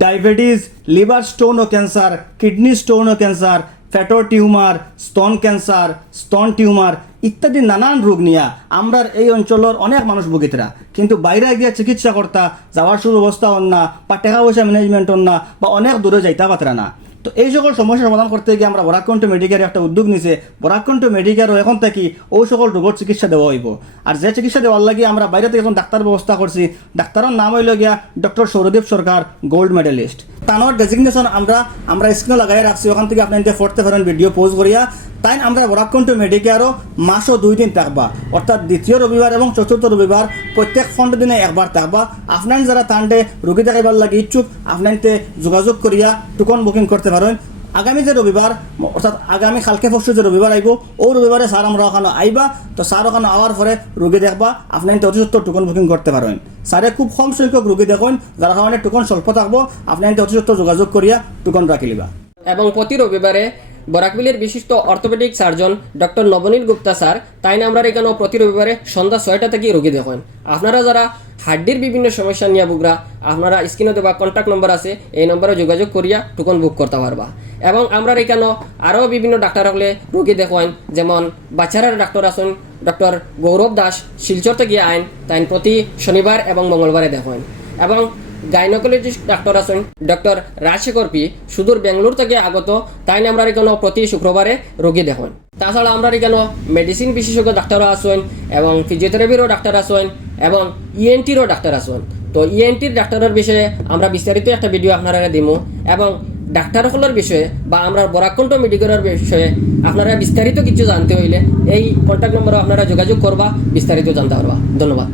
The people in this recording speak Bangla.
ডায়াবেটিস, লিভার স্টোন ও ক্যান্সার, কিডনি স্টোন ও ক্যান্সার, ফ্যাটো টিউমার, স্তন ক্যান্সার, স্তন টিউমার ইত্যাদি নানান রোগ নিয়ে আমরা এই অঞ্চলের অনেক মানুষ ভুগিতরা, কিন্তু বাইরে গিয়ে চিকিৎসা করতা যাওয়ার সুব্যবস্থা হন না, বা টাকা পয়সা ম্যানেজমেন্ট হন না, বা অনেক দূরে যাইতে পারতরা না। তো এই সকল সমস্যার সমাধান করতে গিয়ে আমরা বরাক কান্থা মেডিকেয়ার একটা উদ্যোগ নিছে। বরাক কান্থা মেডিকেয়ারও এখন থেকে ওই সকল রোগের চিকিৎসা দেওয়া হইব। আর যে চিকিৎসা দেওয়ার লাগে আমরা বাইরে থেকে এখন ডাক্তার ব্যবস্থা করছি। ডাক্তারের নাম হইল গিয়া ডক্টর সৌরদীপ সরকার, গোল্ড মেডেলিস্ট। তানোর ডেজিগনেশন আমরা স্ক্রিনে লাগাই রাখছি, ওখান থেকে আপনি পড়তে পারেন ভিডিও পোস্ট করিয়া। তাই আমরা বরাক কান্থা মেডিকেয়ারও মাসও 2 দিন থাকবা, অর্থাৎ দ্বিতীয় রবিবার এবং চতুর্থ রবিবার প্রত্যেক 15 দিনে একবার থাকবা। আপনার যারা তান্ডে রোগী দেখাইবার লাগে ইচ্ছুক আপনাকে যোগাযোগ করিয়া টোকন বুকিং করতে পারেন। আগামী যে রবিবার, অর্থাৎ আগামী কালকে পরশু যে রবিবার আইব, ও রবিবারে স্যার আমরা ওখানে আইবা। তো স্যার ওখানে আওয়ার পরে রোগী দেখবা, আপনার অতি সত্তর টোকন বুকিং করতে পারেন। স্যারে খুব কম সংখ্যক রোগী দেখুন, যারা কারণে টোকন স্বল্প থাকবো আপনার অতি সত্তর যোগাযোগ করিয়া টোকন রাখি লিবা। এবং প্রতি রবিবারে বরাকবিলের বিশিষ্ট orthopaedic surgeon doctor Nabanil Gupta sir তাই না আমরা এখানে প্রতি রবিবারে সন্ধ্যা 6টা থেকে রোগী দেখেন। আপনারা যারা হাড্ডির বিভিন্ন সমস্যা নিয়ে বুগরা, আপনারা স্ক্রিনে দেওয়া কন্ট্যাক্ট নম্বর আছে, এই নম্বরে যোগাযোগ করিয়া টোকন বুক করতে পারবা। এবং আমরা এখানে আরও বিভিন্ন ডাক্তার হলে রোগী দেখেন, যেমন বাচ্চারার ডাক্তার আছেন ডক্টর গৌরব দাস, শিলচর থেকে আইন, তাই প্রতি শনিবার এবং মঙ্গলবারে দেখেন। এবং গাইনোকোলজিস্ট ডাক্তার আছেন ডক্টর রাজশেখর পি, সুদূর বেঙ্গলোর থেকে আগত, তাই আমরা এখানে প্রতি শুক্রবারে রোগী দেখেন। তাছাড়া আমরা এখানে মেডিসিন বিশেষজ্ঞ ডাক্তারও আছেন, এবং ফিজিওথেরাপিরও ডাক্তার আছেন, এবং ইএনটিরও ডাক্তার আছেন। তো ইএনটির ডাক্তারের বিষয়ে আমরা বিস্তারিত একটা ভিডিও আপনারা দিব, এবং ডাক্তারসকলের বিষয়ে বা আমরা বরাক কান্থা মেডিকেলের বিষয়ে আপনারা বিস্তারিত কিছু জানতে হইলে এই কন্ট্যাক্ট নম্বরে আপনারা যোগাযোগ করবা, বিস্তারিত জানতে পারবা। ধন্যবাদ।